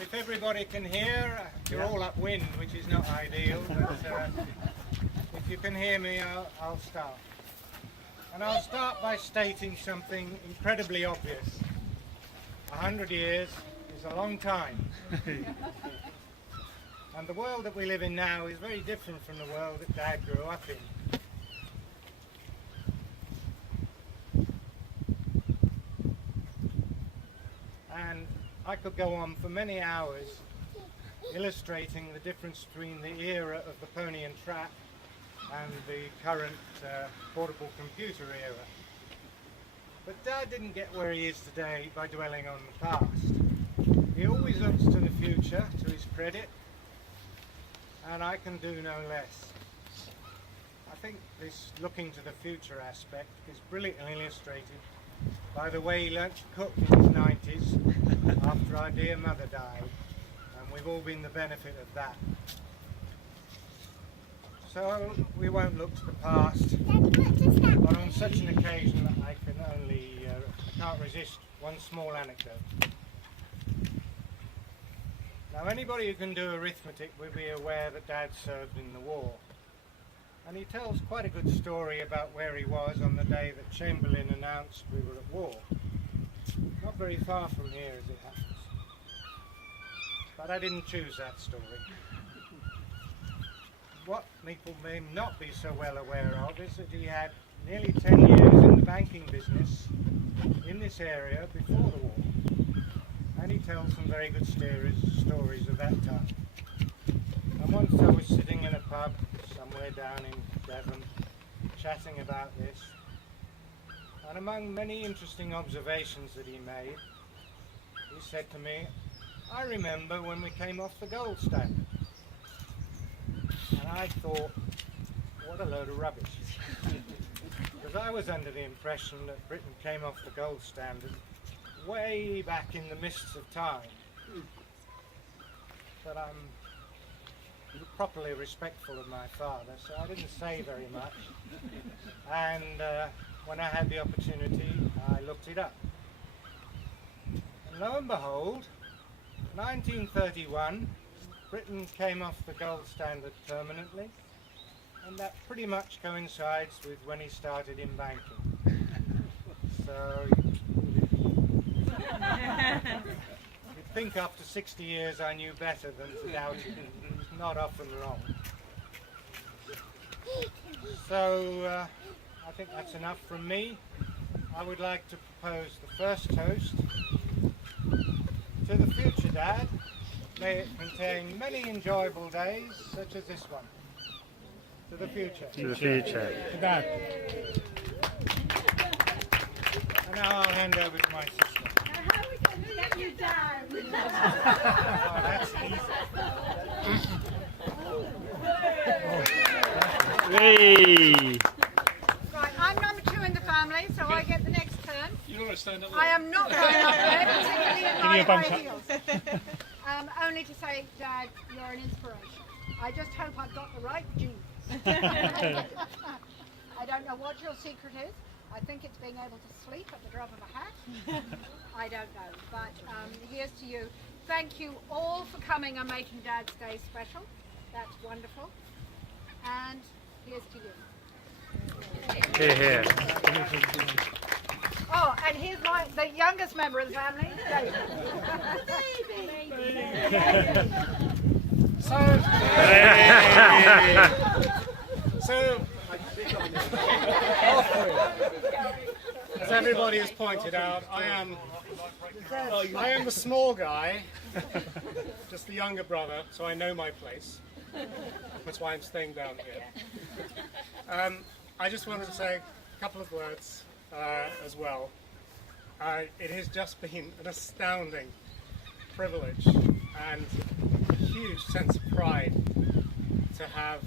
If everybody can hear, you're all upwind, which is not ideal, but if you can hear me, I'll start. And I'll start by stating something incredibly obvious. 100 years is a long time. And the world that we live in now is very different from the world that Dad grew up in. And I could go on for many hours illustrating the difference between the era of the pony and trap and the current portable computer era. But Dad didn't get where he is today by dwelling on the past. He always looks to the future, to his credit, and I can do no less. I think this looking to the future aspect is brilliantly illustrated by the way he learnt to cook in his 90s after our dear mother died, and we've all been the benefit of that. So we won't look to the past, but on such an occasion I can't resist one small anecdote. Now anybody who can do arithmetic will be aware that Dad served in the war. And he tells quite a good story about where he was on the day that Chamberlain announced we were at war. Not very far from here as it happens. But I didn't choose that story. What people may not be so well aware of is that he had nearly 10 years in the banking business in this area before the war. And he tells some very good stories of that time. And once I was sitting in a pub somewhere down in Devon, chatting about this, and among many interesting observations that he made, he said to me, "I remember when we came off the gold standard." And I thought, what a load of rubbish. Because I was under the impression that Britain came off the gold standard way back in the mists of time. But I'm properly respectful of my father, so I didn't say very much. And when I had the opportunity, I looked it up. And lo and behold, 1931, Britain came off the gold standard permanently, and that pretty much coincides with when he started in banking. So you'd think after 60 years I knew better than to doubt it. He's not often wrong. So I think that's enough from me. I would like to propose the first toast to the future, Dad. May it contain many enjoyable days, such as this one. To the future. To the future. To Dad. And now I'll hand over to my sister. How are we going to get you down? Oh, that's easy. Hey! Right, I'm number 2 in the family, so I get the next turn. You don't want to stand up I am not going up there, particularly in my high bump heels. Only to say, Dad, you're an inspiration. I just hope I've got the right genes. I don't know what your secret is. I think it's being able to sleep at the drop of a hat. I don't know, but here's to you. Thank you all for coming and making Dad's Day special. That's wonderful. And here's to you. Here, here. Oh, and here's the youngest member of the family, David. So, as everybody has pointed out, I am the small guy, just the younger brother, so I know my place. That's why I'm staying down here. I just wanted to say a couple of words as well. It has just been an astounding privilege and a huge sense of pride to have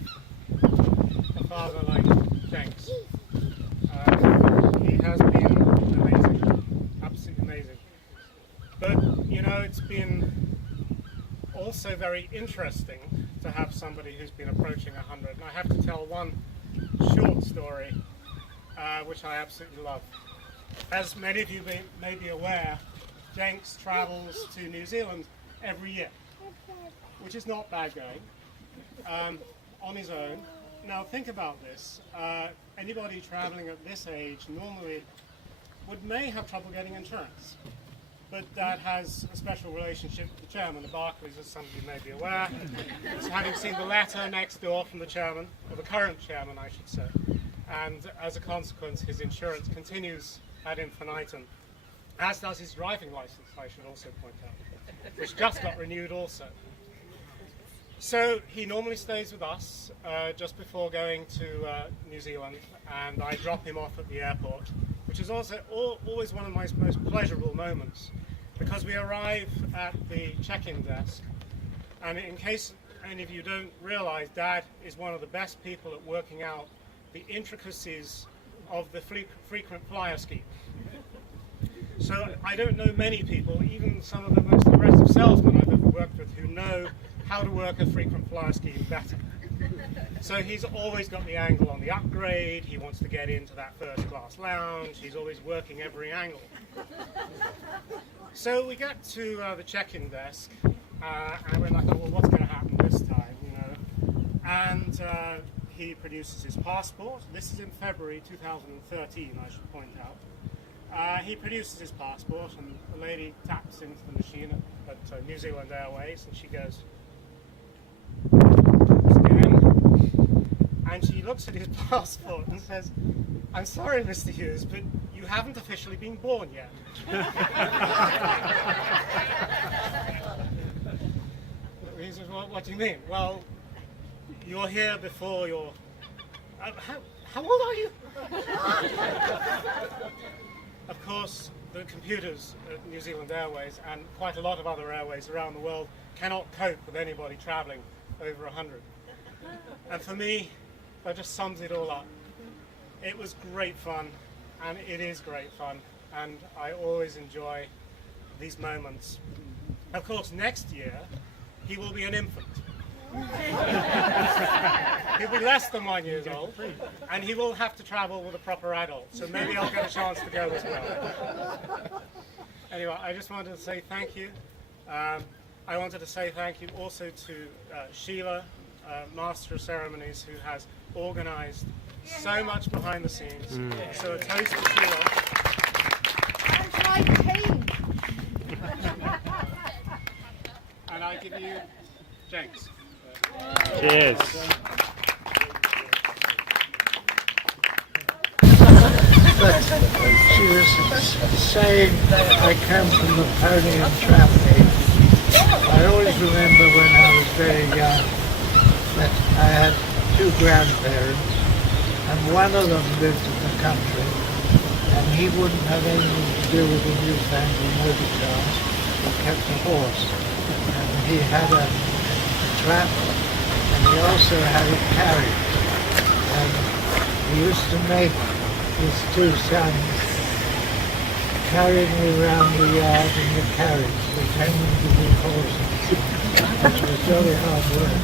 a father like Jenks. He has been amazing, absolutely amazing. But, you know, it's been also very interesting to have somebody who's been approaching 100. And I have to tell one short story which I absolutely love. As many of you may be aware, Jenks travels to New Zealand every year, which is not bad going, on his own. Now think about this. Anybody traveling at this age normally may have trouble getting insurance. But Dad has a special relationship with the chairman of Barclays, as some of you may be aware. So having seen the letter next door from the chairman, or the current chairman I should say, and as a consequence his insurance continues ad infinitum, as does his driving license, I should also point out, which just got renewed also. So he normally stays with us just before going to New Zealand, and I drop him off at the airport, which is also always one of my most pleasurable moments, because we arrive at the check-in desk, and in case any of you don't realize, Dad is one of the best people at working out the intricacies of the frequent flyer scheme. So I don't know many people, even some of the most aggressive salesmen I've ever worked with, who know how to work a frequent flyer scheme better. So he's always got the angle on the upgrade, he wants to get into that first class lounge, he's always working every angle. So we get to the check-in desk, and we're like, oh, well, what's going to happen this time, you know? And he produces his passport. This is in February 2013, I should point out. He produces his passport, and the lady taps into the machine at New Zealand Airways, and she goes, and she looks at his passport and says, "I'm sorry, Mr. Hughes, but you haven't officially been born yet." He says, "Well, what do you mean?" "Well, you're here before you're... how old are you?" Of course, the computers at New Zealand Airways and quite a lot of other airways around the world cannot cope with anybody traveling over 100. And for me, that just sums it all up. It was great fun, and it is great fun, and I always enjoy these moments. Of course, next year, he will be an infant. He'll be less than 1 year old, and he will have to travel with a proper adult, so maybe I'll get a chance to go as well. Anyway, I just wanted to say thank you. I wanted to say thank you also to Sheila, Master of Ceremonies, who has organized so much behind the scenes. So a toast to Sheila. That's my team. And I give you Jenks. Cheers. She was saying I come from the pony and tram age. I always remember when I was very young that I had two grandparents, and one of them lived in the country, and he wouldn't have anything to do with the newfangled motor cars. He kept a horse, and he had a trap, and he also had a carriage, and he used to make his two sons carry me around the yard in the carriage, pretending to be horses, which was very hard work.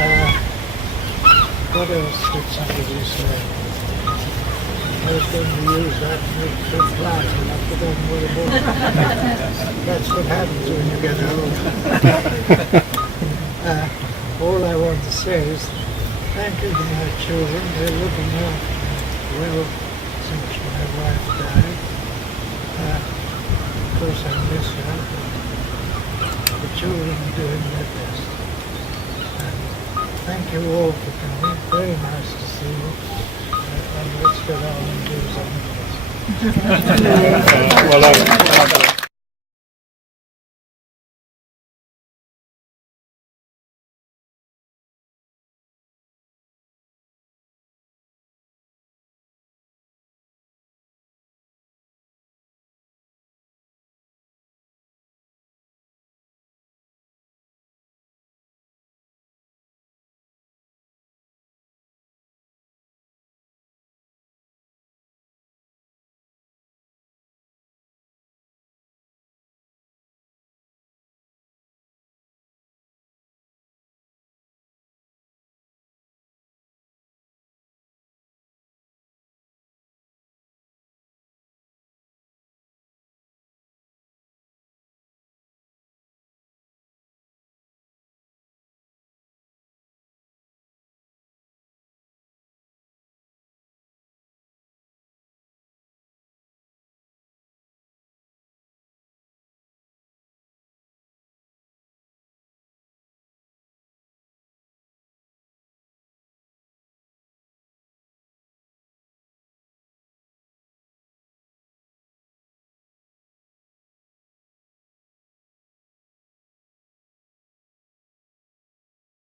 And what else did somebody say? I was going to use that to make some flash, and I've forgotten what it was. That's what happens when you get old. All I want to say is thank you to my children. They're looking out well since my wife died. Of course I miss her, but the children are doing their best. Thank you all for coming. Very nice to see you. And let's get on and do something else. Well done.